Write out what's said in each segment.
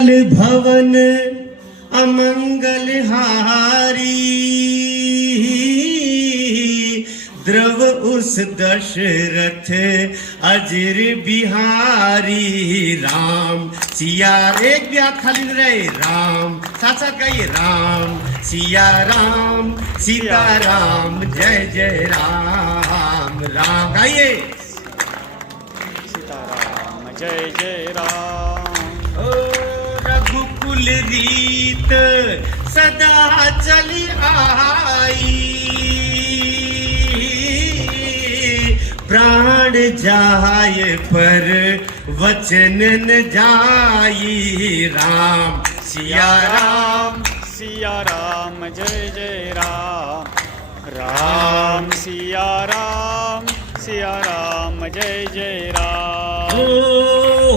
भवन अमंगल हारी, द्रव उस दशरथ अजर बिहारी। राम सिया, एक भी हाथ खाली नहीं रहे। राम साथ साथ गाइए, राम सिया राम जय जय राम। राम गाइए, सीताराम जय जय राम। ओ रघुकुल रीत सदा चली आई, प्राण जाय पर वचन न जाई। राम सिया राम जय जय राम। राम सिया राम जय जय राम। ओ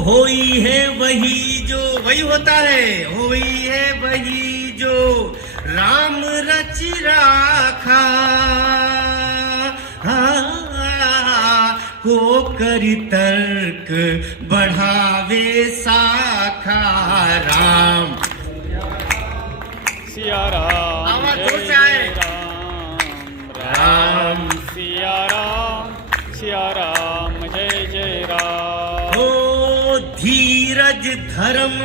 होई है वही जो, वही होता है, होई है वही जो राम रचि राखा। को करी तर्क बढ़ावे साखा। राम सिया राम आवाज जय जोर से आए। जय राम। राम सिया राम जय जय राम। ओ धीरज धर्म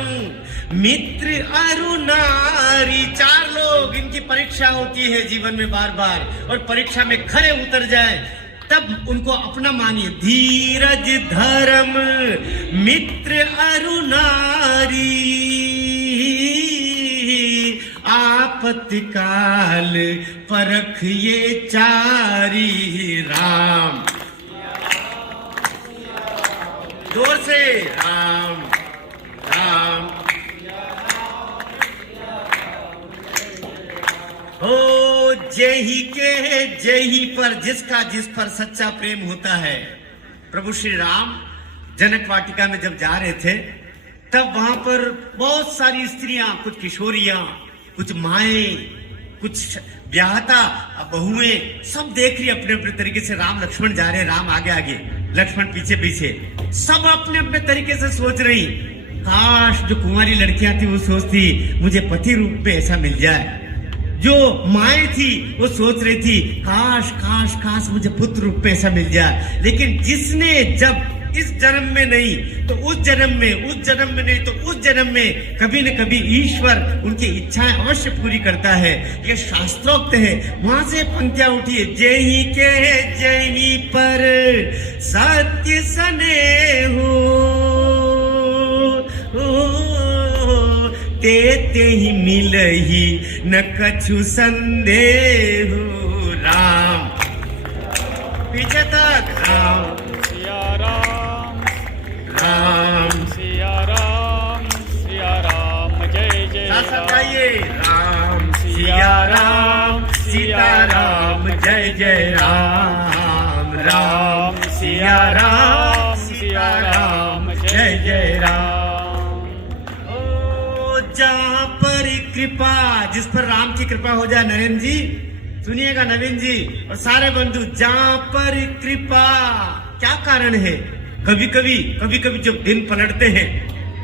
मित्र अरु नारी, चार लोग इनकी परीक्षा होती है जीवन में बार बार, और परीक्षा में खरे उतर जाए तब उनको अपना मानिए। धीरज धर्म मित्र अरु नारी, आपत्तिकाल परख ये चारी। राम जोर से, राम राम। ओ जही के जही पर, जिसका जिस पर सच्चा प्रेम होता है। प्रभु श्री राम जनक वाटिका में जब जा रहे थे तब वहां पर बहुत सारी स्त्रियां, कुछ किशोरियां, कुछ माएं, कुछ ब्याहता बहुएं, सब देख रही अपने अपने तरीके से। राम लक्ष्मण जा रहे, राम आगे आगे, लक्ष्मण पीछे पीछे, सब अपने अपने तरीके से सोच रही। काश जो कुंवारी लड़कियां थी वो सोचती मुझे पति रूप में ऐसा मिल जाए। जो माएँ थी वो सोच रही थी काश काश काश मुझे पुत्र रूप में ऐसा मिल जाए। लेकिन जिसने जब इस जन्म में नहीं तो उस जन्म में, उस जन्म में नहीं तो उस जन्म में कभी न कभी ईश्वर उनकी इच्छाएं अवश्य पूरी करता है। ये शास्त्रोक्त है। वहां से पंक्तियां उठी है, जही के जही पर सत्य स्नेहो, ते ही मिलही न कछु संदेह। राम पीछे तक, राम सिया राम सिया राम जय जय राम। राम सिया राम सीताराम जय जय राम। राम सिया राम जय जय राम। जहाँ पर कृपा, जिस पर राम की कृपा हो जाए। नरेंद्र जी सुनिएगा, नवीन जी और सारे बंधु, जहाँ पर कृपा, क्या कारण है? कभी कभी जब दिन पलटते हैं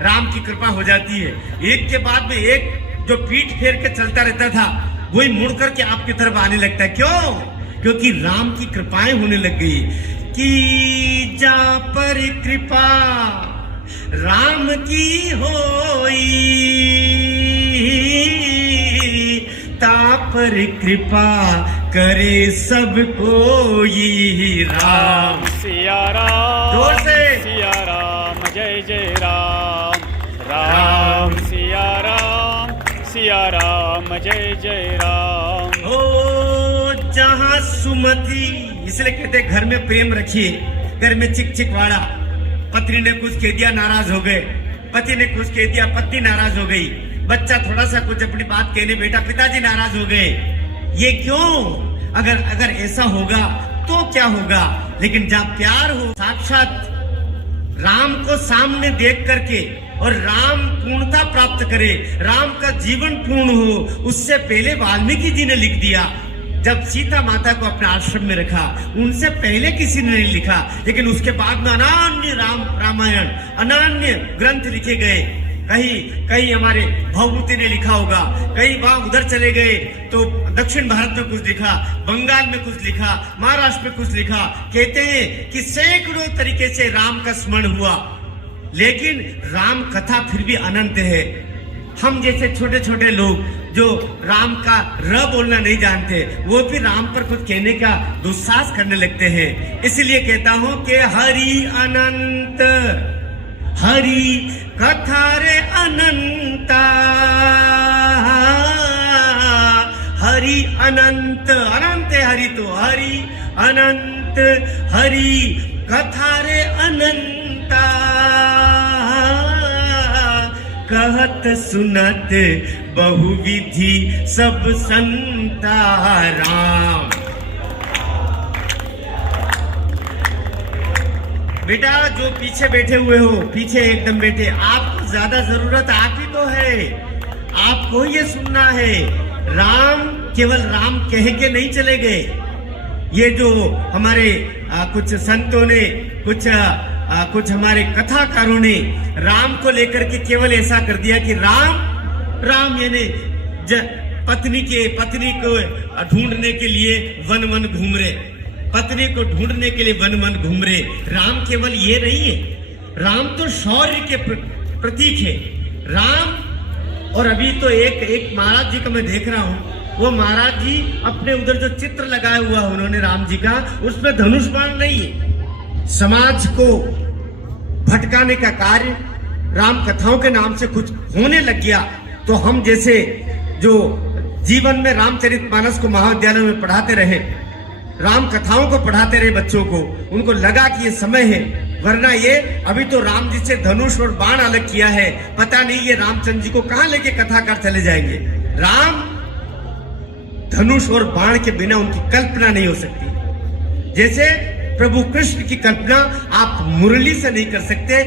राम की कृपा हो जाती है। एक के बाद में एक जो पीठ फेर के चलता रहता था वही मुड़ करके आपकी तरफ आने लगता है। क्यों? क्योंकि राम की कृपाएं होने लग गई। कि जहाँ पर कृपा राम की होई, तापर कृपा करे सब कोई। राम सिया राम जोर से, सिया राम जय जय राम। राम सिया राम जय जय राम। ओ जहाँ सुमति, इसलिए कहते घर में प्रेम रखिए। घर में चिक चिक वाड़ा, पत्नी ने कुछ कह दिया नाराज हो गए, पति ने कुछ कह दिया पत्नी नाराज हो गई, बच्चा थोड़ा सा कुछ अपनी बात कहने बैठा पिताजी नाराज हो गए। ये क्यों? अगर ऐसा होगा तो क्या होगा? लेकिन जहाँ प्यार हो, साक्षात राम को सामने देख करके, और राम पूर्णता प्राप्त करे, राम का जीवन पूर्ण हो, उससे पहले वाल्मीकि जी ने लिख दिया। जब सीता माता को अपने आश्रम में रखा, उनसे पहले किसी ने नहीं लिखा, लेकिन उसके बाद में अनन्य रामायण, अनन्य ग्रंथ लिखे गए। कहीं कहीं हमारे भवभूति ने लिखा होगा, कहीं वहां उधर चले गए तो दक्षिण भारत में कुछ लिखा, बंगाल में कुछ लिखा, महाराष्ट्र में कुछ लिखा। कहते हैं कि सैकड़ों तरीके से राम का स्मरण हुआ, लेकिन राम कथा फिर भी अनंत है। हम जैसे छोटे छोटे लोग जो राम का र बोलना नहीं जानते, वो भी राम पर कुछ कहने का दुस्साहस करने लगते हैं। इसलिए कहता हूं कि हरि अनंत, हरि कथा रे अनंता, हरि अनंत, अनंत है हरि तो, हरि अनंत, हरि कथा रे अनंता, कहत सुनत बहुविधि सब संता राम। बेटा जो पीछे बैठे हुए हो, पीछे एकदम बैठे, आपको ज्यादा जरूरत आप ही तो है, आपको ये सुनना है। राम केवल राम कह के नहीं चले गए। ये जो हमारे कुछ संतों ने, कुछ हमारे कथाकारों ने राम को लेकर के केवल ऐसा कर दिया कि राम राम यानी पत्नी को ढूंढने के लिए वन वन घूम रहे, पत्नी को ढूंढने के लिए वन वन घूम रहे। राम केवल ये नहीं है, राम तो शौर्य के प्रतीक है राम। और अभी तो एक महाराज जी का मैं देख रहा हूँ, वो महाराज जी अपने उधर जो चित्र लगाया हुआ उन्होंने राम जी का, उसमें धनुष बाण नहीं है। समाज को भटकाने का कार्य राम कथाओं के नाम से कुछ होने लग गया, तो हम जैसे जो जीवन में रामचरितमानस को महाविद्यालय में पढ़ाते रहे, राम कथाओं को पढ़ाते रहे बच्चों को, उनको लगा कि ये समय है, वरना ये अभी तो राम जी से धनुष और बाण अलग किया है, पता नहीं ये रामचंद्र जी को कहां लेके कथाकार चले जाएंगे। राम धनुष और बाण के बिना उनकी कल्पना नहीं हो सकती। जैसे प्रभु कृष्ण की कल्पना आप मुरली से नहीं कर सकते,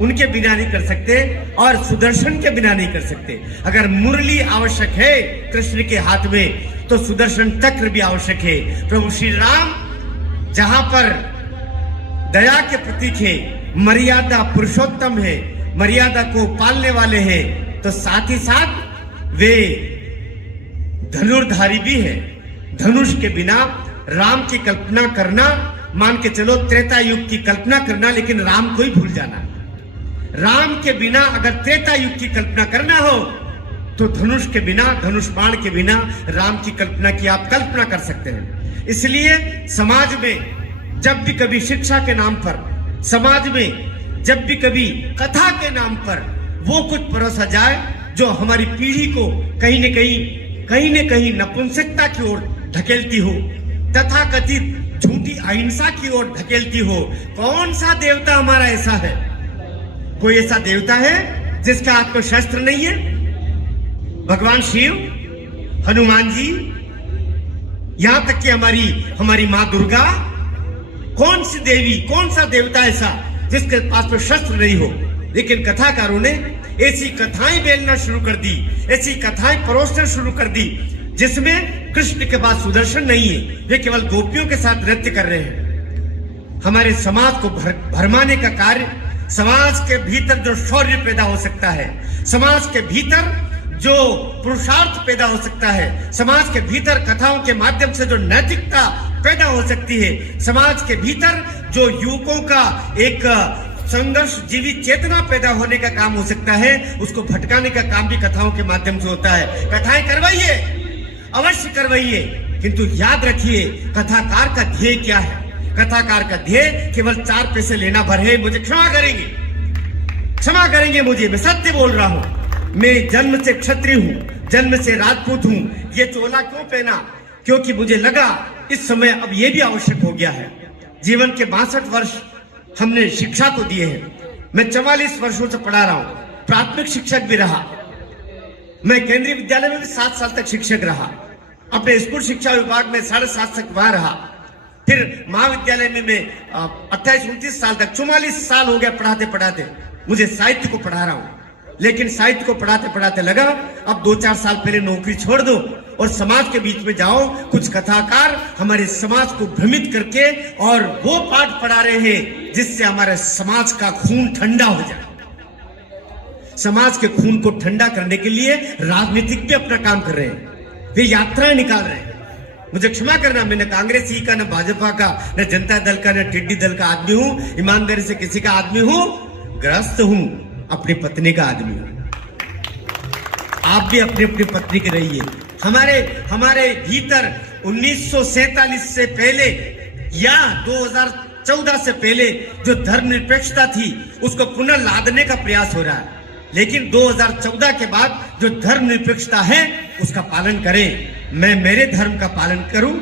उनके बिना नहीं कर सकते, और सुदर्शन के बिना नहीं कर सकते। अगर मुरली आवश्यक है कृष्ण के हाथ में, तो सुदर्शन चक्र भी आवश्यक है। प्रभु श्री राम जहां पर दया के प्रतीक है, मर्यादा पुरुषोत्तम है, मर्यादा को पालने वाले हैं, तो साथ ही साथ वे धनुर्धारी भी है। धनुष के बिना राम की कल्पना करना, मान के चलो त्रेता युग की कल्पना करना, लेकिन राम को ही भूल जाना। राम के बिना अगर त्रेता युग की कल्पना करना हो, तो धनुष के बिना, धनुष बाण के बिना राम की कल्पना की आप कल्पना कर सकते हैं। इसलिए समाज में जब भी कभी शिक्षा के नाम पर, समाज में जब भी कभी कथा के नाम पर वो कुछ परोसा जाए जो हमारी पीढ़ी को कहीं न कहीं नपुंसकता की ओर धकेलती हो, तथा कथित झूठी अहिंसा की ओर धकेलती हो। कौन सा देवता हमारा ऐसा है? कोई ऐसा देवता है जिसका हाथ में शस्त्र नहीं है? भगवान शिव, हनुमान जी, यहां तक कि हमारी मां दुर्गा, कौन सी देवी, कौन सा देवता ऐसा जिसके पास में शस्त्र नहीं हो? लेकिन कथाकारों ने ऐसी कथाएं बेलना शुरू कर दी, ऐसी कथाएं परोसना शुरू कर दी जिसमें कृष्ण के पास सुदर्शन नहीं है, वे केवल गोपियों के साथ नृत्य कर रहे हैं। हमारे समाज को भरमाने का कार्य, समाज के भीतर जो शौर्य पैदा हो सकता है, समाज के भीतर जो पुरुषार्थ पैदा हो सकता है, समाज के भीतर कथाओं के माध्यम से जो नैतिकता पैदा हो सकती है, समाज के भीतर जो युवकों का एक संघर्ष जीवी चेतना पैदा होने का काम हो सकता है, उसको भटकाने का काम भी कथाओं के माध्यम से होता है। कथाएं करवाइए, अवश्य करवाइए, किंतु याद रखिए कथाकार का ध्येय क्या है। कथाकार का ध्येय केवल 4 पैसे लेना भर है। मुझे क्षमा करेंगे मुझे, मैं सत्य बोल रहा हूं। मैं जन्म से क्षत्रिय हूं, जन्म से राजपूत हूं। ये चोला क्यों पहना? क्योंकि मुझे लगा इस समय अब ये भी आवश्यक हो गया है। जीवन के 62 वर्ष हमने शिक्षा को दिए हैं। मैं 44 वर्षों से पढ़ा रहा हूं, प्राथमिक शिक्षक भी रहा, मैं केंद्रीय विद्यालय में भी 7 साल तक शिक्षक रहा, अपने स्कूल शिक्षा विभाग में 7.5 तक वहां रहा, फिर महाविद्यालय में मैं 28-29 साल तक, 44 साल हो गया पढ़ाते पढ़ाते। मुझे साहित्य को पढ़ा रहा हूं, लेकिन साहित्य को पढ़ाते पढ़ाते लगा अब 2-4 साल पहले नौकरी छोड़ दो और समाज के बीच में जाओ। कुछ कथाकार हमारे समाज को भ्रमित करके और वो पाठ पढ़ा रहे हैं जिससे हमारे समाज का खून ठंडा हो जाए, समाज के खून को ठंडा करने के लिए राजनीतिक भी अपना काम कर रहे हैं, वे यात्राएं निकाल रहे हैं। मुझे क्षमा करना, मैं न कांग्रेसी का, न भाजपा का, न जनता दल का, न टिड्डी दल का आदमी हूं, ईमानदारी से किसी का आदमी हूं, ग्रस्त हूं, अपनी पत्नी का आदमी हूं। आप भी अपनी अपनी पत्नी के रहिए। हमारे भीतर 1947 से पहले या 2014 से पहले जो धर्मनिरपेक्षता थी उसको पुनर्लादने का प्रयास हो रहा है, लेकिन 2014 के बाद जो धर्मनिरपेक्षता है उसका पालन करें। मैं मेरे धर्म का पालन करूं,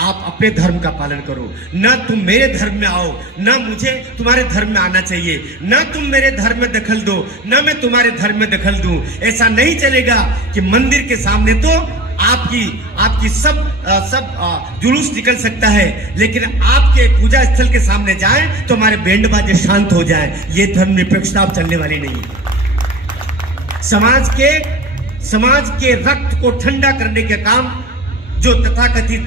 आप अपने धर्म का पालन करो। ना तुम मेरे धर्म में आओ, ना मुझे तुम्हारे धर्म में आना चाहिए, ना तुम मेरे धर्म में दखल दो, ना मैं तुम्हारे धर्म में दखल दूं। ऐसा नहीं चलेगा कि मंदिर के सामने तो आपकी सब जुलूस निकल सकता है, लेकिन आपके पूजा स्थल के सामने जाएं तो हमारे बैंड बाजे शांत हो जाएं। ये धर्मनिरपेक्षता अब चलने वाली नहीं है। समाज के रक्त को ठंडा करने के काम जो तथाकथित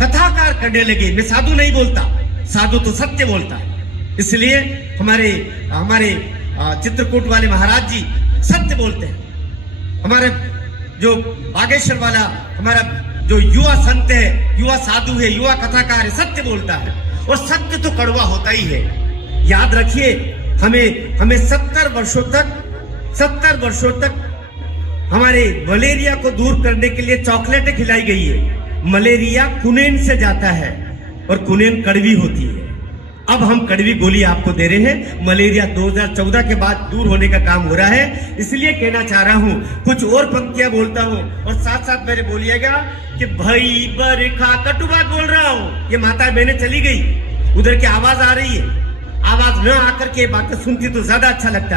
कथाकार करने लगे, मैं साधु नहीं बोलता, साधु तो सत्य बोलता है, इसलिए हमारे चित्रकूट वाले महाराज जी सत्य बोलते हैं। हमारे जो बागेश्वर वाला हमारा जो युवा संत है, युवा साधु है, युवा कथाकार है, सत्य बोलता है, और सत्य तो कड़वा होता ही है। याद रखिए, हमें 70 वर्षों तक हमारे मलेरिया को दूर करने के लिए चॉकलेटें खिलाई गई है। मलेरिया कुनेन से जाता है और कुनेन कड़वी होती है। अब हम कड़वी गोली आपको दे रहे हैं। मलेरिया 2014 के बाद दूर होने का काम हो रहा है। इसलिए कहना चाह रहा हूं, कुछ और पंक्तियां बोलता हूं और साथ साथ मेरे बोलिएगा कि भाई बरखा, कटु बात बोल रहा हूं। ये माता बहने चली गई, उधर की आवाज आ रही है। आवाज न आकर के बातें सुनती तो ज्यादा अच्छा लगता।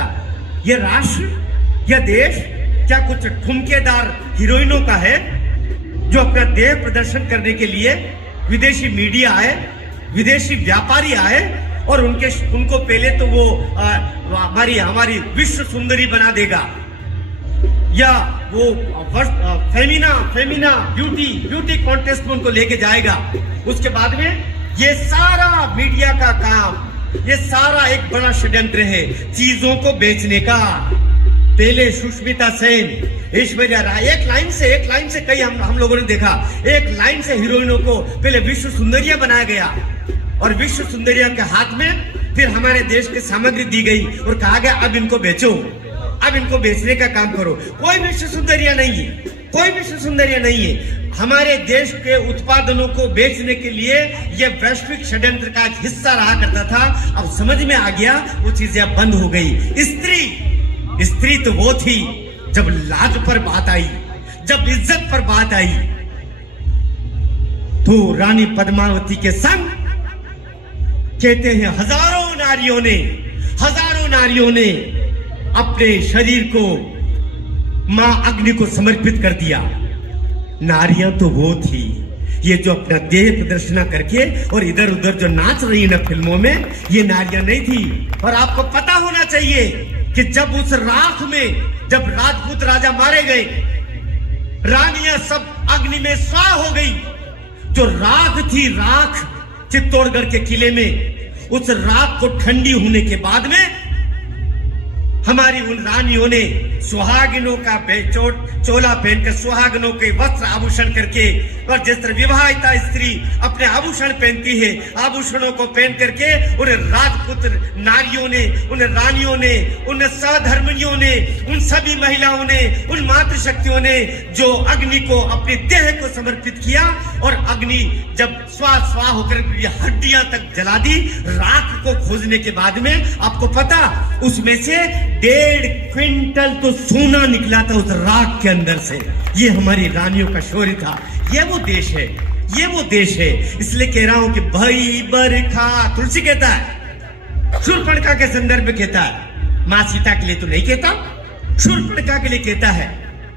ये राष्ट्र, यह देश क्या कुछ ठुमकेदार हीरोइनों का है जो अपना देह प्रदर्शन करने के लिए विदेशी मीडिया आए, विदेशी व्यापारी आए और उनको पहले तो वो हमारी विश्व सुंदरी बना देगा, या वो फेमिना ब्यूटी कॉन्टेस्ट में उनको लेके जाएगा। उसके बाद में ये सारा मीडिया का काम, ये सारा एक बड़ा षड्यंत्र है चीजों को बेचने का। पहले सुष्मिता सेन, ऐश्वर्या राय, एक लाइन से कई हम लोगों ने देखा, एक लाइन से हीरोइनों को पहले विश्व सुंदरिया बनाया गया और विश्व सुंदरिया के हाथ में फिर हमारे देश की सामग्री दी गई और कहा गया अब इनको बेचो, अब इनको बेचने का काम करो। कोई विश्व सुंदरिया नहीं है, कोई विश्व सुंदरिया नहीं है। हमारे देश के उत्पादनों को बेचने के लिए यह वैश्विक षड्यंत्र का एक हिस्सा रहा करता था। अब समझ में आ गया, वो चीजें अब बंद हो गई। स्त्री तो वो थी जब लाज पर बात आई, जब इज्जत पर बात आई तो रानी पद्मावती के संग कहते हैं हजारों नारियों ने अपने शरीर को मां अग्नि को समर्पित कर दिया। नारियां तो वो थी, ये जो अपना देह प्रदर्शना करके और इधर उधर जो नाच रही ना फिल्मों में, ये नारियां नहीं थी। और आपको पता होना चाहिए कि जब उस राख में जब राजपूत राजा मारे गए, रानियां सब अग्नि में स्वाह हो गई। जो राख थी, राख चित्तौड़गढ़ के किले में, उस राख को ठंडी होने के बाद में हमारी उन रानियों ने सुहागिनों का चोला पहनकर, सुहागिनों के वस्त्र आभूषण करके, और जिस तरह विवाहिता स्त्री अपने आभूषण पहनती है, आभूषणों को पहन करके उन राजपूत नारियों ने, उन रानियों ने, उन सहधर्मिणियों ने, उन सभी महिलाओं ने, उन मातृशक्तियों ने जो अग्नि को, अपने देह को समर्पित किया, और अग्नि जब स्वाह होकर हड्डियां तक जला दी। राख को खोजने के बाद में आपको पता, उसमें से 1.5 क्विंटल तो सोना निकला था उस राख के अंदर से। ये हमारी रानियों का शौर्य था। ये वो देश है, ये वो देश है। इसलिए कह रहा हूं कि भाई बरखा, तुलसी कहता है, शूर्पणखा के संदर्भ में कहता है, मां सीता के लिए तो नहीं कहता, शूर्पणखा के लिए कहता है।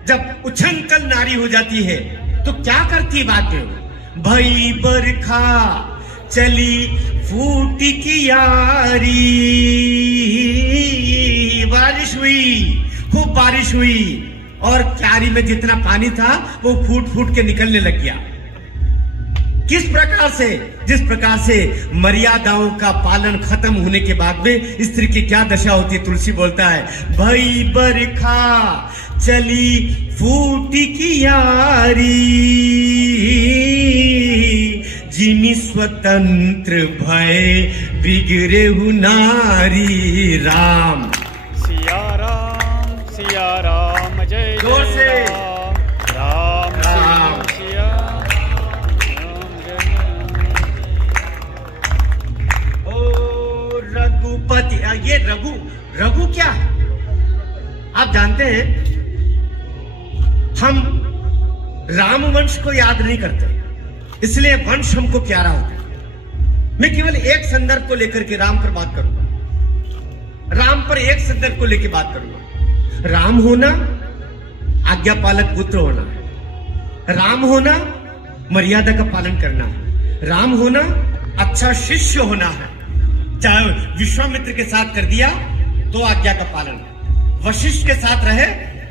जब उछंकल नारी हो जाती है तो क्या करती है बात में, भाई बरखा चली फूटी की यारी, बारिश हुई, खूब बारिश हुई, और क्यारी में जितना पानी था वो फूट फूट के निकलने लग गया। किस प्रकार से, जिस प्रकार से मर्यादाओं का पालन खत्म होने के बाद में स्त्री की क्या दशा होती है। तुलसी बोलता है, भई बरखा चली फूटी की यारी, जिमी स्वतंत्र भय बिगड़े हु नारी। राम सिया राम जय जोर से। जय राम राम। सिया राम जय ओ रघुपति, ये रघु क्या है? आप जानते हैं हम राम वंश को याद नहीं करते, इसलिए वंश हमको प्यारा होता है। मैं केवल एक संदर्भ को लेकर के राम पर बात करूंगा, राम पर एक संदर्भ को लेकर बात करूंगा। राम होना आज्ञा पालक पुत्र होना है, राम होना मर्यादा का पालन करना है, राम होना अच्छा शिष्य होना है। चाहे विश्वामित्र के साथ कर दिया तो आज्ञा का पालन, वशिष्ठ के साथ रहे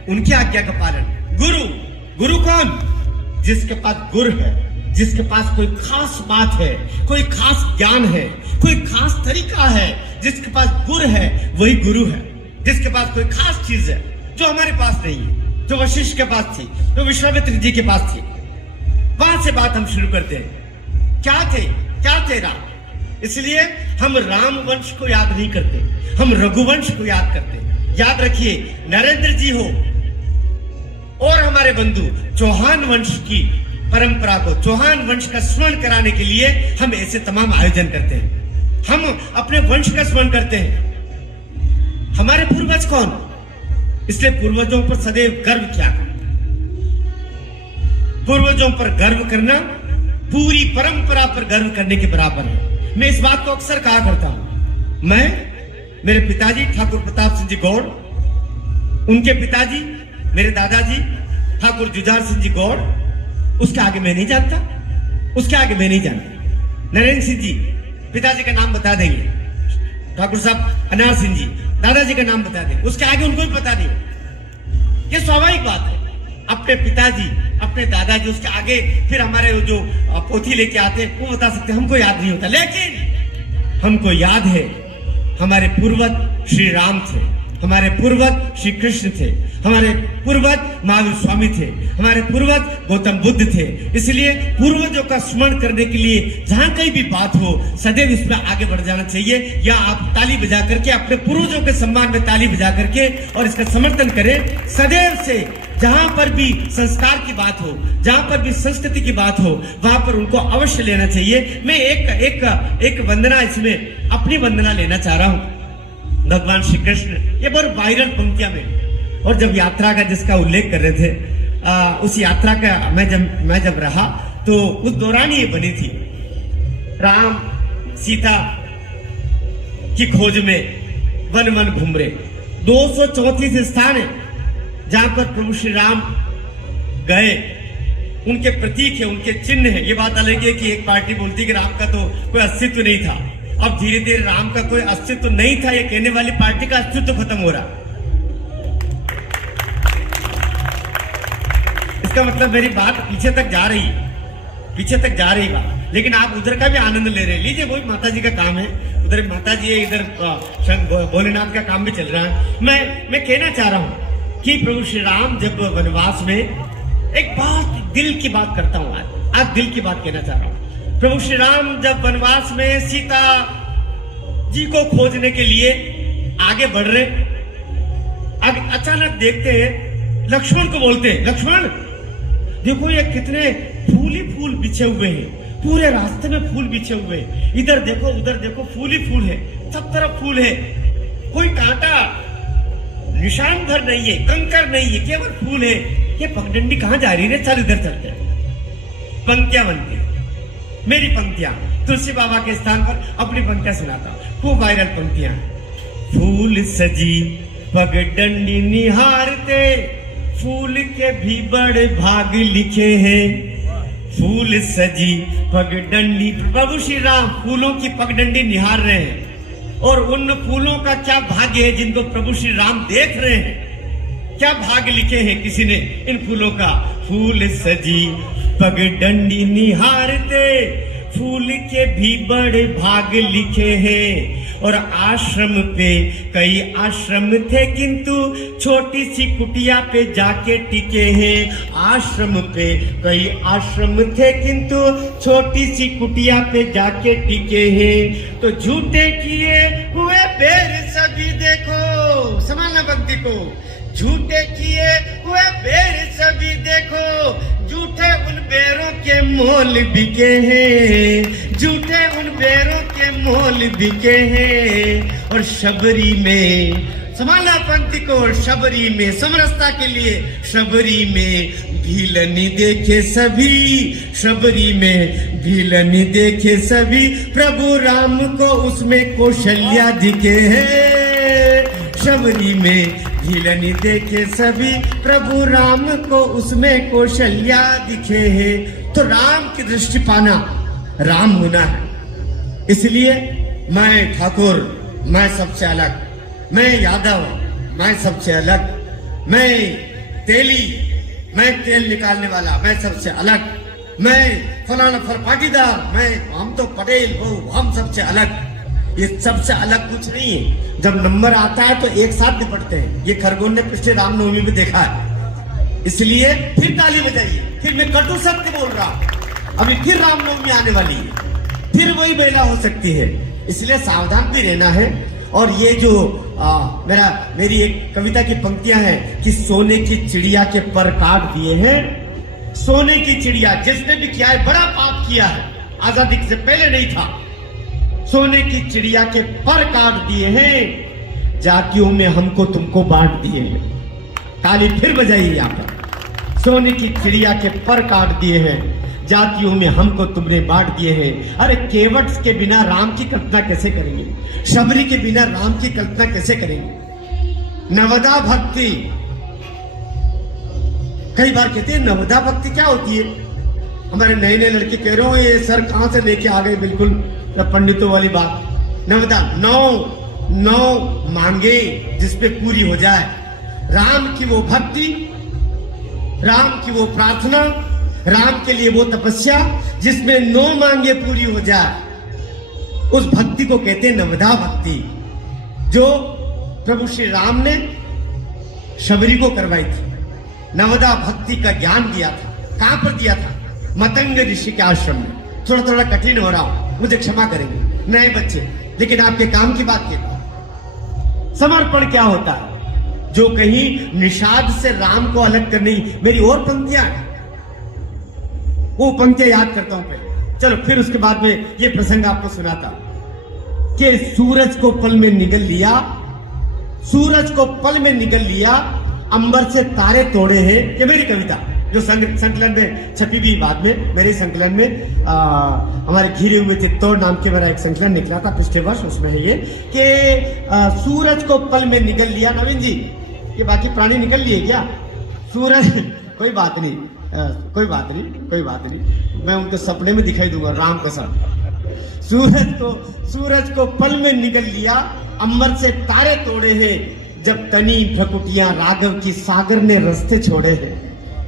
उनकी आज्ञा का पालन। गुरु कौन? जिसके पास गुर है, जिसके पास कोई खास बात है, कोई खास ज्ञान है, कोई खास तरीका है, जिसके पास गुर है वही गुरु है। जिसके पास कोई खास चीज है जो हमारे पास नहीं है, जो वशिष्ठ के पास थी, जो विश्वामित्र जी के पास थी, वहां से बात हम शुरू करते हैं। क्या थे राम? इसलिए हम राम वंश को याद नहीं करते, हम रघुवंश को याद करते हैं। याद रखिए, नरेंद्र जी हो और हमारे बंधु चौहान वंश की परंपरा को, चौहान वंश का स्मरण कराने के लिए हम ऐसे तमाम आयोजन करते हैं। हम अपने वंश का स्मरण करते हैं। हमारे पूर्वज कौन? इसलिए पूर्वजों पर सदैव गर्व किया करें। पूर्वजों पर गर्व करना पूरी परंपरा पर गर्व करने के बराबर है। मैं इस बात को अक्सर कहा करता हूं। मैं, मेरे पिताजी ठाकुर प्रताप सिंह जी गौड़, उनके पिताजी मेरे दादाजी ठाकुर जुझार सिंह जी गौड़, उसके आगे मैं नहीं जानता, उसके आगे मैं नहीं जानता। नरेंद्र सिंह जी पिताजी का नाम बता देंगे, ठाकुर साहब अनार सिंह जी दादाजी का नाम बता देंगे, उसके आगे उनको भी बता देंगे। ये स्वाभाविक बात है। अपने पिताजी, अपने दादाजी, उसके आगे फिर हमारे जो पोथी लेके आते हैं वो बता सकते हैं, हमको याद नहीं होता। लेकिन हमको याद है हमारे पूर्वज श्री राम थे, हमारे पूर्वज श्री कृष्ण थे, हमारे पूर्वज महावीर स्वामी थे, हमारे पूर्वज गौतम बुद्ध थे। इसलिए पूर्वजों का स्मरण करने के लिए जहां कहीं भी बात हो सदैव इसमें आगे बढ़ जाना चाहिए। या आप ताली बजा करके अपने पूर्वजों के सम्मान में ताली बजा करके और इसका समर्थन करें। सदैव से जहां पर भी संस्कार की बात हो, जहां पर भी संस्कृति की बात हो, वहां पर उनको अवश्य लेना चाहिए। मैं एक वंदना, इसमें अपनी वंदना लेना चाह रहा हूं भगवान श्री कृष्ण। ये बहुत वायरल पंक्तियां में, और जब यात्रा का जिसका उल्लेख कर रहे थे, उस यात्रा का मैं जब रहा तो उस दौरान ये बनी थी। राम सीता की खोज में वन वन घूम रहे। 234 स्थान है जहां पर प्रभु श्री राम गए, उनके प्रतीक है, उनके चिन्ह है। ये बात अलग है कि एक पार्टी बोलती कि राम का तो कोई अस्तित्व नहीं था। अब धीरे धीरे राम का कोई अस्तित्व नहीं था ये कहने वाली पार्टी का अस्तित्व खत्म हो रहा। इसका मतलब मेरी बात पीछे तक जा रही बात, लेकिन आप उधर का भी आनंद ले रहे हैं। लीजिए, वही माता जी का काम है, उधर माता जी है, इधर भोलेनाथ का काम भी चल रहा है। मैं कहना चाह रहा हूं कि प्रभु श्री राम जब वनवास में, एक बात दिल की बात करता हूं, आज दिल की बात कहना चाह रहा हूं। प्रभु श्री राम जब वनवास में सीता जी को खोजने के लिए आगे बढ़ रहे, अचानक देखते हैं लक्ष्मण को बोलते हैं, लक्ष्मण देखो ये कितने फूल ही फूल बिछे हुए हैं, पूरे रास्ते में फूल बिछे हुए हैं, इधर देखो उधर देखो फूल ही फूल है, सब तरफ फूल है, कोई कांटा निशान भर नहीं है, कंकर नहीं है, केवल फूल है। ये पगडंडी कहां जा रही है? चल इधर चलते हैं। पंक्तियां बनती, मेरी पंक्तियां तुलसी बाबा के स्थान पर अपनी पंक्तियां सुनाता हूं, खूब वायरल पंक्तियां। फूल सजी पगडंडी निहारते, फूल के भी बड़े भाग लिखे हैं। फूल सजी पगडंडी, प्रभु श्री राम फूलों की पगडंडी निहार रहे हैं, और उन फूलों का क्या भाग्य है जिनको प्रभु श्री राम देख रहे हैं। क्या भाग लिखे हैं किसी ने इन फूलों का। फूल सजी पगडंडी निहारते फूल के भी बड़े भाग लिखे हैं। और आश्रम पे कई आश्रम थे किंतु छोटी सी कुटिया पे जाके टिके हैं। आश्रम पे कई आश्रम थे किंतु छोटी सी कुटिया पे जाके टिके हैं। तो झूठे किए हुए बेर सभी देखो, संभालना पंक्ति को, झूठे किए हुए बेर सभी देखो, झूठे उन बेरों के मोल बिके हैं, झूठे उन बेरों के मोल बिके हैं। और शबरी में, संभालना पंक्ति को, शबरी में समरसता के लिए, शबरी में भीलनी देखे सभी, शबरी में भीलनी देखे सभी, प्रभु राम को उसमें कौशल्या दिखे हैं। शबरी में भीलनी देखे सभी, प्रभु राम को उसमें कौशल्या दिखे हैं। तो राम की दृष्टि पाना राम होना है। इसलिए मैं ठाकुर, मैं सबसे अलग, मैं यादव, मैं सबसे अलग, मैं तेली, मैं तेल निकालने वाला, मैं सबसे अलग, मैं फलाना फल पाटीदार, हम तो पटेल हो, हम सबसे अलग। ये सबसे अलग कुछ नहीं है। जब नंबर आता है तो एक साथ निपटते हैं। ये खरगोन ने पिछले रामनवमी में देखा है। इसलिए फिर ताली बजाइए, फिर मैं कटु सत्य बोल रहा हूं। अभी फिर रामनवमी आने वाली है, फिर वही बेला हो सकती है। इसलिए सावधान भी रहना है। और ये जो मेरी एक कविता की पंक्तियां हैं कि सोने की चिड़िया के पर काट दिए हैं। सोने की चिड़िया, जिसने भी किया है बड़ा पाप किया है, आजादी से पहले नहीं था। सोने की चिड़िया के पर काट दिए हैं, जातियों में हमको तुमको बांट दिए हैं। ताली फिर बजाइए यहाँ पर। सोने की चिड़िया के पर काट दिए हैं, जातियों में हमको तुमने बांट दिए हैं। अरे केवट के बिना राम की कल्पना कैसे करेंगे? शबरी के बिना राम की कल्पना कैसे करेंगे? नवदा भक्ति, कई बार कहते हैं नवदा भक्ति क्या होती है? हमारे नए नए लड़के कह रहे हो ये सर कहां से लेके आ गए, बिल्कुल पंडितों वाली बात। नवदा, नौ मांगे जिसपे पूरी हो जाए। राम की वो भक्ति, राम की वो प्रार्थना, राम के लिए वो तपस्या जिसमें 9 मांगे पूरी हो जाए, उस भक्ति को कहते हैं नवदा भक्ति, जो प्रभु श्री राम ने शबरी को करवाई थी। नवदा भक्ति का ज्ञान दिया था। कहां पर दिया था? मतंग ऋषि के आश्रम में। थोड़ा थोड़ा कठिन हो रहा हूं, मुझे क्षमा करेंगे नए बच्चे, लेकिन आपके काम की बात कहता हूं। समर्पण क्या होता है? जो कहीं निषाद से राम को अलग करने, मेरी और पंक्तियां हैं, वो पंक्तियां याद करता हूं पहले। चलो फिर उसके बाद में ये प्रसंग आपको सुनाता कि सूरज को पल में निगल लिया, सूरज को पल में निगल लिया, अंबर से तारे तोड़े हैं। ये मेरी कविता जो संकलन में छपी भी बाद में, मेरे संकलन में हमारे घिरे हुए चित्तौड़ नाम के मेरा एक संकलन निकला था पिछले वर्ष, उसमें है ये कि सूरज को पल में निगल लिया। नवीन जी, ये बाकी प्राणी निकल लिए क्या? सूरज कोई बात नहीं, कोई बात नहीं, कोई बात नहीं, मैं उनको सपने में दिखाई दूंगा राम कसम। सूरज को पल में निगल लिया, अंबर से तारे तोड़े हैं, जब तनी भ्रकुटियां राघव की सागर ने रास्ते छोड़े हैं।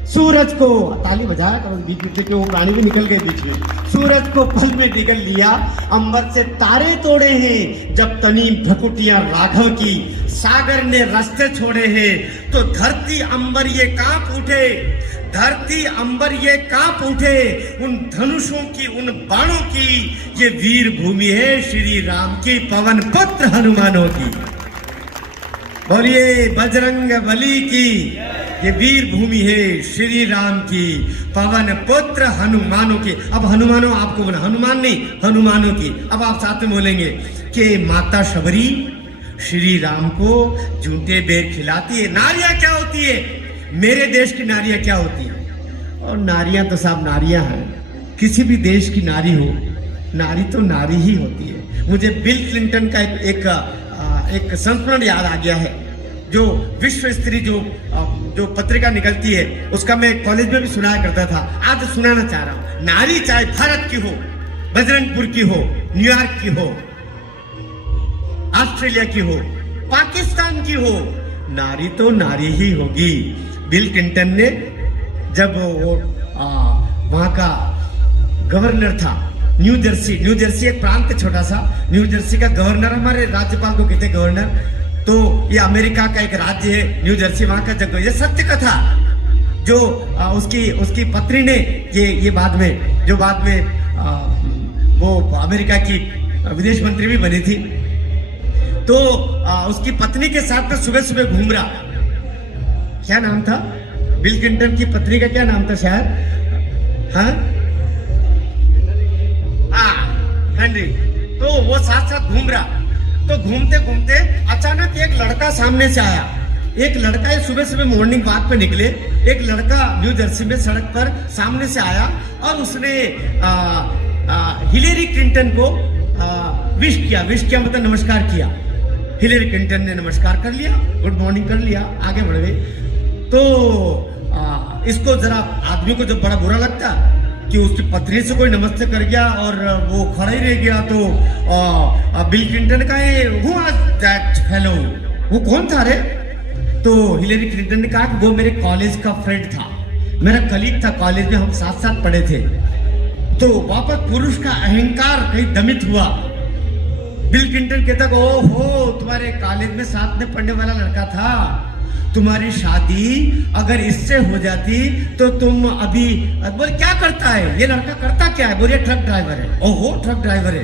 सूरज को, ताली बजाया तो बीच में वो प्राणी भी निकल गए बीच में। सूरज को पल में निगल लिया, अंबर से तारे तोड़े हैं, जब तनी भ्रकुटियां राघव की सागर ने रास्ते छोड़े हैं। तो धरती अंबर ये कांप उठे, धरती अंबर ये कांप उठे, उन धनुषों की, उन बाणों की, ये वीर भूमि है श्री राम की, पवन पुत्र हनुमानों की। बोलिए बजरंग बली की। ये वीर भूमि है श्री राम की, पवन पुत्र हनुमानों की। अब हनुमानों आपको बोला, हनुमान नहीं, हनुमानों की। अब आप साथ में बोलेंगे कि माता शबरी श्री राम को झूठे बेर खिलाती है। नारियां क्या होती है? मेरे देश की नारियां क्या होती है? और नारियां तो साहब नारियां हैं, किसी भी देश की नारी हो, नारी तो नारी ही होती है। मुझे बिल क्लिंटन का एक संस्मरण याद आ गया है, जो विश्व स्त्री जो पत्रिका निकलती है, उसका मैं कॉलेज में भी सुनाया करता था, आज सुनाना चाह रहा हूं। नारी चाहे भारत की हो, बजरंगपुर की हो, न्यूयॉर्क की हो, ऑस्ट्रेलिया की हो, पाकिस्तान की हो, नारी तो नारी ही होगी। बिल क्लिंटन ने जब वो वहां का गवर्नर था। न्यू जर्सी एक प्रांत है छोटा सा। न्यू जर्सी का गवर्नर, हमारे राज्यपाल को कहते हैं गवर्नर। तो ये अमेरिका का एक राज्य है न्यू जर्सी, वहां का जगह। ये सत्य कथा जो उसकी पत्नी ने ये बाद में वो अमेरिका की विदेश मंत्री भी बनी थी। तो उसकी पत्नी के साथ में सुबह सुबह घूम रहा। क्या नाम था बिल क्लिंटन की पत्नी का? क्या नाम था शायद? हाँ, हेनरी। तो वो साथ साथ घूम रहा। तो घूमते घूमते अचानक एक लड़का सामने से आया। एक लड़का, ये सुबह सुबह मॉर्निंग वॉक पे निकले, एक लड़का न्यू जर्सी में सड़क पर सामने से आया और उसने हिलेरी क्लिंटन को विश किया मतलब नमस्कार किया। हिलेरी क्लिंटन ने नमस्कार कर लिया, गुड मॉर्निंग कर लिया, आगे बढ़ गए। तो इसको जरा आदमी को जब बड़ा बुरा लगता कि उसकी पत्नी से कोई नमस्ते कर गया और वो खड़ा ही रह गया, तो बिल क्लिंटन का हु वाज दैट फेलो, वो कौन था रे? तो हिलेरी क्लिंटन ने कहा कि वो मेरे कॉलेज का फ्रेंड था, मेरा कलीग था, कॉलेज में हम साथ साथ पढ़े थे। तो वापस पुरुष का अहंकार कहीं दमित हुआ। बिल क्लिंटन कहता ओहो, तुम्हारे कॉलेज में साथ में पढ़ने वाला लड़का था, तुम्हारी शादी अगर इससे हो जाती तो तुम अभी। बोले क्या करता है ये लड़का? करता क्या है? बोले ट्रक ड्राइवर है। ओहो, ट्रक ड्राइवर है,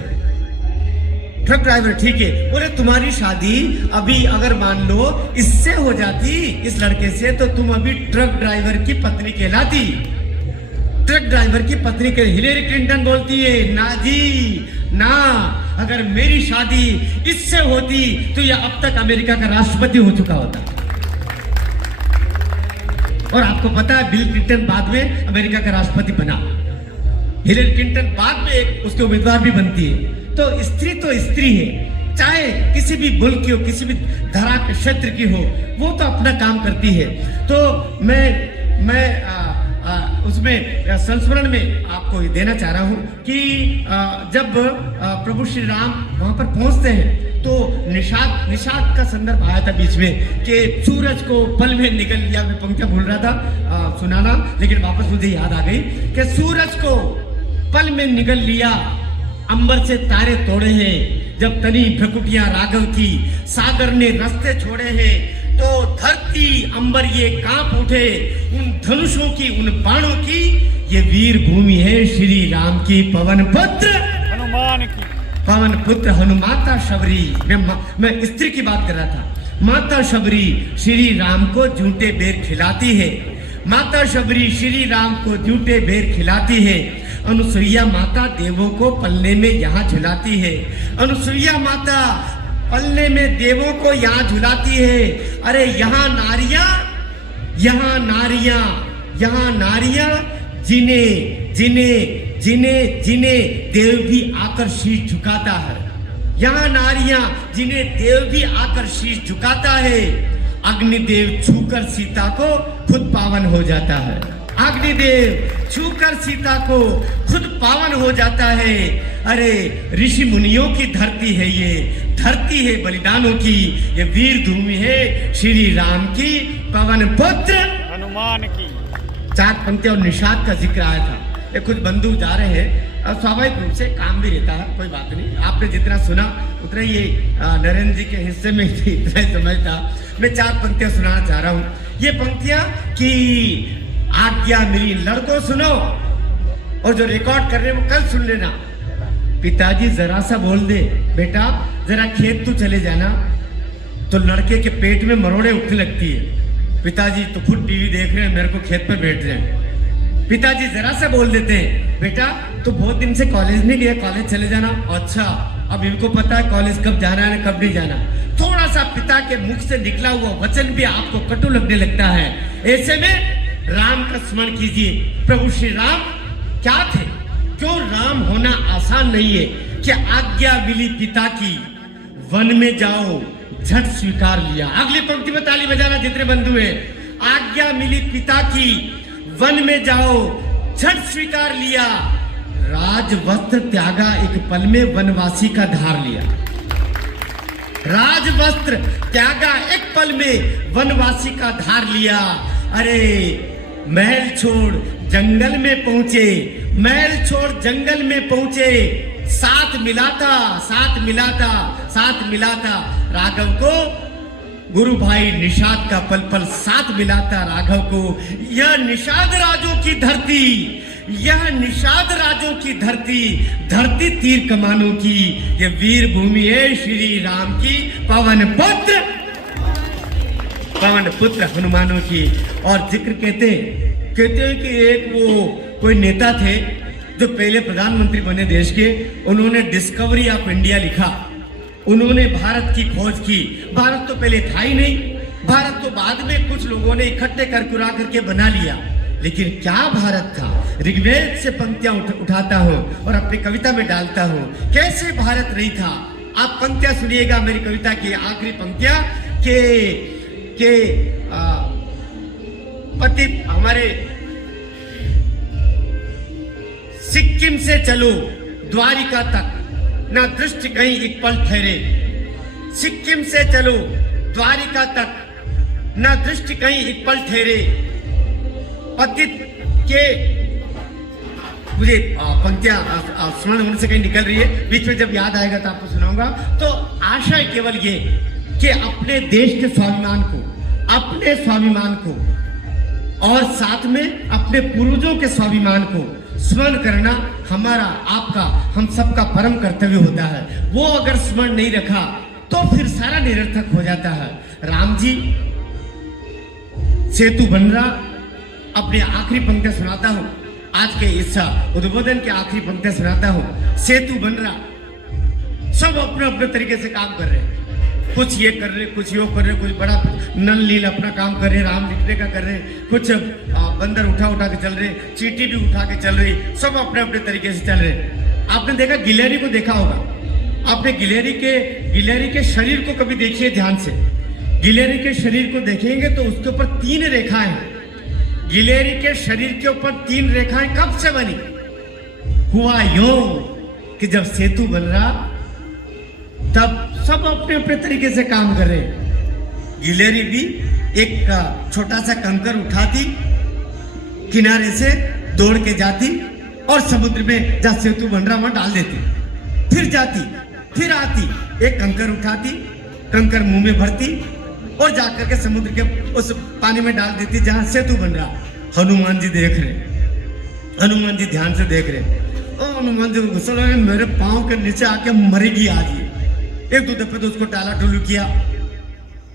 ट्रक ड्राइवर, ठीक है। बोले तुम्हारी शादी अभी अगर मान लो इससे हो जाती, इस लड़के से, तो तुम अभी ट्रक ड्राइवर की पत्नी कहलाती। ट्रक ड्राइवर की पत्नी के। हिलेरी क्लिंटन बोलती है ना जी ना, अगर मेरी शादी इससे होती तो यह अब तक अमेरिका का राष्ट्रपति हो चुका होता। और आपको पता है बिल क्लिंटन बाद में अमेरिका का राष्ट्रपति बना, हिलेरी क्लिंटन बाद में एक उसके उम्मीदवार भी बनती है। तो स्त्री है, चाहे किसी भी मुल्क की हो, किसी भी धरा के क्षेत्र की हो, वो तो अपना काम करती है। तो मैं उसमें संस्मरण में आपको ये देना चाह रहा हूं कि जब प्रभु श्री राम वहां पर पहुंचते हैं तो निषाद का संदर्भ आया था बीच में कि सूरज को पल में निकल लिया। मैं पंक्तियां भूल रहा था सुनाना, लेकिन वापस मुझे याद आ गई कि सूरज को पल में निकल लिया, अंबर से तारे तोड़े हैं, जब तनी भ्रकुटियां राघव की, सागर ने रास्ते छोड़े हैं, तो धरती अंबर ये कांप उठे, उन धनुषों की, उन बाणों की, ये वीर भूमि है श्री राम की, पवन पुत्र हनुमान की, पवन पुत्र हनुमाता शबरी। मैं स्त्री की बात कर रहा था। माता शबरी श्री राम को झूठे बेर खिलाती है, माता शबरी श्री राम को झूठे बेर खिलाती है। अनुसुईया माता देवों को पलने में यहाँ झुलाती है, अनुसुईया माता पलने में देवों को यहाँ झुलाती है। अरे यहाँ नारियां जिन्हें देव भी आकर शीश झुकाता है। यहाँ नारियां जिन्हें देव भी आकर शीश झुकाता है। अग्निदेव छूकर सीता को खुद पावन हो जाता है, अग्निदेव छूकर सीता को खुद पावन हो जाता है। अरे ऋषि मुनियों की धरती है ये, धरती है बलिदानों की, ये वीर भूमि है श्री राम की, पवन पुत्र हनुमान की। 4 पंक्तियां और निषाद का जिक्र आया था। ये कुछ बंधु जा रहे हैं, अब स्वाभाविक रूप से काम भी रहता है, कोई बात नहीं। आपने जितना सुना उतना ये नरेंद्र जी के हिस्से में इतना ही समझ था। मैं 4 पंक्तियां सुनाना चाह रहा हूँ। ये पंक्तियां कि आज्ञा मिली, लड़कों सुनो, और जो रिकॉर्ड कर रहे हैं वो कल सुन लेना। पिताजी जरा सा बोल दे, बेटा जरा खेत तू चले जाना, तो लड़के के पेट में मरोड़े उठने लगती है। पिताजी तो खुद टीवी देख रहे हैं, मेरे को खेत पर बैठ रहे हैं। पिताजी जरा सा बोल देते हैं, बेटा तो बहुत दिन से कॉलेज नहीं गया, कॉलेज चले जाना। अच्छा, अब इनको पता है कॉलेज कब जाना है कब नहीं जाना। थोड़ा सा पिता के मुख से निकला हुआ वचन भी आपको कटु लगने लगता है। ऐसे में राम का स्मरण कीजिए। प्रभु श्री राम क्या थे? क्यों राम होना आसान नहीं है कि आज्ञा मिली पिता की, वन में जाओ झट स्वीकार लिया। अगली पंक्ति में ताली बजाना जितने बंधु हैं। आज्ञा मिली पिता की, वन में जाओ झट स्वीकार लिया। राज वस्त्र त्यागा, एक पल में वनवासी का धार लिया। राज वस्त्र त्यागा, एक पल में वनवासी का धार लिया। अरे महल छोड़ जंगल में पहुंचे, महल छोड़ जंगल में पहुंचे, साथ मिलाता साथ मिलाता साथ मिलाता राघव को गुरु भाई निषाद का पल पल साथ मिलाता राघव को। यह निषाद राजों की धरती, यह निषाद राजों की धरती, धरती तीर कमानों की, यह वीर भूमि है श्री राम की, पवन पुत्र हनुमानों की। और जिक्र कहते हैं कि एक वो कोई नेता थे जो पहले प्रधानमंत्री बने देश के, उन्होंने डिस्कवरी ऑफ इंडिया लिखा, उन्होंने भारत की खोज की। भारत तो पहले था ही नहीं, भारत तो बाद में कुछ लोगों ने इकट्ठे करकुरा करके बना लिया, लेकिन क्या भारत था। ऋग्वेद से पंक्तियां उठाता हूं और अपनी कविता में डालता हूं, कैसे भारत नहीं था। आप पंक्तियां सुनिएगा मेरी कविता की आखिरी पंक्तियां के पति हमारे सिक्किम से चलो द्वारिका तक, ना दृष्टि कहीं एक पल ठहरे। सिक्किम से चलो द्वारिका तक, ना दृष्टि कहीं एक पल ठहरे। पतित के मुझे पंक्तियां स्मरण होने से कहीं निकल रही है, बीच में जब याद आएगा तो आपको सुनाऊंगा। तो आशय केवल ये कि अपने देश के स्वाभिमान को, अपने स्वाभिमान को और साथ में अपने पूर्वजों के स्वाभिमान को स्मरण करना हमारा, आपका, हम सबका परम कर्तव्य होता है। वो अगर स्मरण नहीं रखा तो फिर सारा निरर्थक हो जाता है। राम जी सेतु बन रहा, अपनी आखिरी पंक्तियां सुनाता हूं, आज के इस उद्बोधन की आखिरी पंक्तियां सुनाता हूं। सेतु बन रहा, सब अपने अपने तरीके से काम कर रहे हैं, कुछ ये कर रहे, कुछ यो कर रहे, कुछ बड़ा नल नील अपना काम कर रहे, राम लिखने का कर रहे, कुछ बंदर उठा के चल रहे, चींटी भी उठा के चल रही, सब अपने अपने तरीके से चल रहे। आपने देखा गिलहरी को देखा होगा, आपने गिलहरी के शरीर को कभी देखिए ध्यान से। गिलहरी के शरीर को देखेंगे तो उसके ऊपर 3 रेखाएं हैं। गिलहरी के शरीर के ऊपर 3 रेखाएं कब से बनी? हुआ यूं कि जब सेतु बन रहा तब सब अपने अपने तरीके से काम कर रहे। गिलहरी भी एक छोटा सा कंकर उठाती, किनारे से दौड़ के जाती और समुद्र में जहां सेतु बन रहा वहां डाल देती, फिर जाती, फिर आती, एक कंकर उठाती, कंकर मुंह में भरती और जाकर के समुद्र के उस पानी में डाल देती जहां सेतु बन रहा। हनुमान जी देख रहे, हनुमान जी ध्यान से देख रहे। ओ हनुमान जी को गुस्सा लगा, मेरे पांव के नीचे आके मरेगी आज ये। एक दो दफे तो उसको टाला टोलू किया,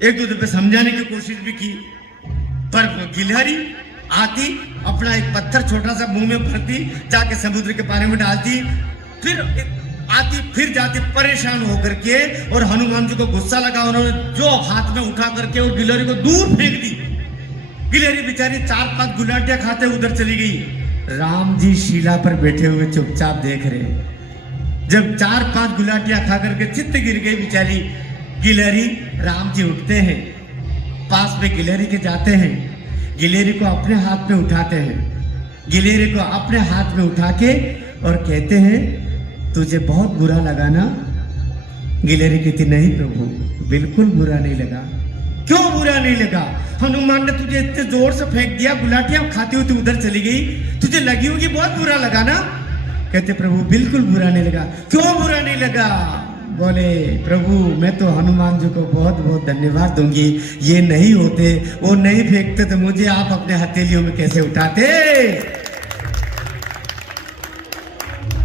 एक दो दफे समझाने की कोशिश भी की, पर गिलहरी आती, अपना एक पत्थर छोटा सा मुंह में भरती, जाके समुद्र के पानी में डालती, फिर आती, फिर जाती परेशान होकर के। और हनुमान जी को गुस्सा लगा, उन्होंने जो हाथ में उठा करके और गिलहरी को दूर फेंक दी। गिलहरी बेचारी 4-5 गुलाटियां खाते उधर चली गई। राम जी शिला पर बैठे हुए चुपचाप देख रहे। जब 4-5 गुलाटियां खा करके चित्त गिर गई बेचारी गिलहरी, राम जी उठते हैं, पास में गिलहरी के जाते हैं, गिलहरी को अपने हाथ में उठाते हैं, गिलहरी को अपने हाथ में उठा के और कहते हैं तुझे बहुत बुरा लगा ना? गिलहरी कहती नहीं प्रभु, बिल्कुल बुरा नहीं लगा। क्यों बुरा नहीं लगा? हनुमान ने तुझे इतने जोर से फेंक दिया, गुलाटियां खाती हुई तू उधर चली गई, तुझे लगी होगी बहुत बुरा लगा ना? कहते प्रभु बिल्कुल बुरा नहीं लगा। क्यों बुरा नहीं लगा? बोले प्रभु मैं तो हनुमान जी को बहुत बहुत धन्यवाद दूंगी, ये नहीं होते, वो नहीं फेंकते तो मुझे आप अपने हथेलियों में कैसे उठाते।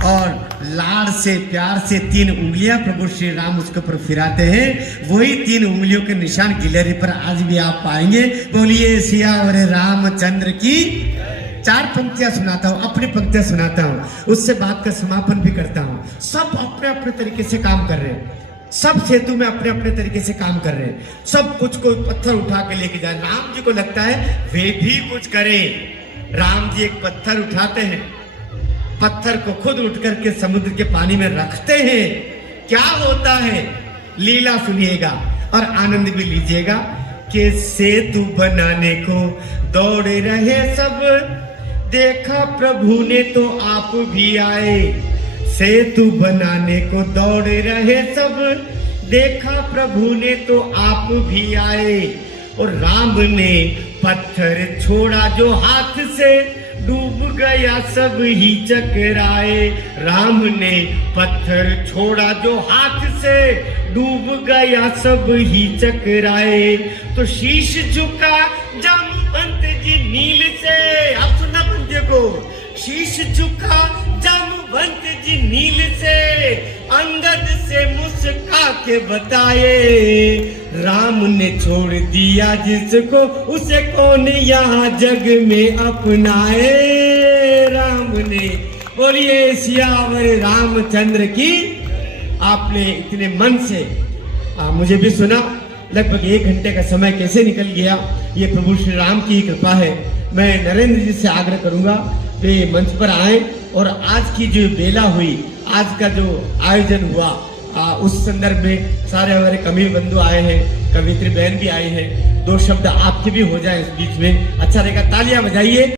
और लाड़ से प्यार से 3 उंगलियां प्रभु श्री राम उसके ऊपर फिराते हैं। वही 3 उंगलियों के निशान गिलहरी पर आज भी आप पाएंगे। बोलिए सियावर रामचंद्र की। 4 पंक्तियां सुनाता हूं, अपनी पंक्तियां सुनाता हूं, उससे बात का समापन भी करता हूं। सब अपने अपने तरीके से काम कर रहे हैं, सब सेतु में अपने अपने तरीके से काम कर रहे हैं, सब कुछ कोई पत्थर उठा के लेके जाए। राम जी को लगता है वे भी कुछ करें। राम जी एक पत्थर उठाते हैं, पत्थर को खुद उठ करके समुद्र के पानी में रखते हैं। क्या होता है लीला सुनिएगा और आनंद भी लीजिएगा। कि सेतु बनाने को दौड़े रहे सब, देखा प्रभु ने तो आप भी आए। सेतु बनाने को दौड़े रहे सब, देखा प्रभु ने तो आप भी आए। और राम ने पत्थर छोड़ा जो हाथ से डूब गया सब ही चकराए। राम ने पत्थर छोड़ा जो हाथ से डूब गया सब ही चकराए। तो शीश झुका जामवंत जी नील से, आप सुनना बंदे को, शीश झुका जामवंत जी नील से, अंगद से मुस्का के बताए। राम ने छोड़ दिया जिसको उसे कौन यहाँ जग में अपनाए। राम ने, बोलिए सियावर रामचंद्र की। आपने इतने मन से मुझे भी सुना। लगभग 1 घंटे का समय कैसे निकल गया, ये प्रभु श्री राम की कृपा है। मैं नरेंद्र जी से आग्रह करूंगा वे मंच पर आए और आज की जो बेला हुई, आज का जो आयोजन हुआ, उस संदर्भ में सारे हमारे कवि बंधु आए हैं, कवित्री बहन भी आई है। 2 शब्द आपके भी हो जाए इस बीच में, अच्छा रहेगा। तालियां बजाइए।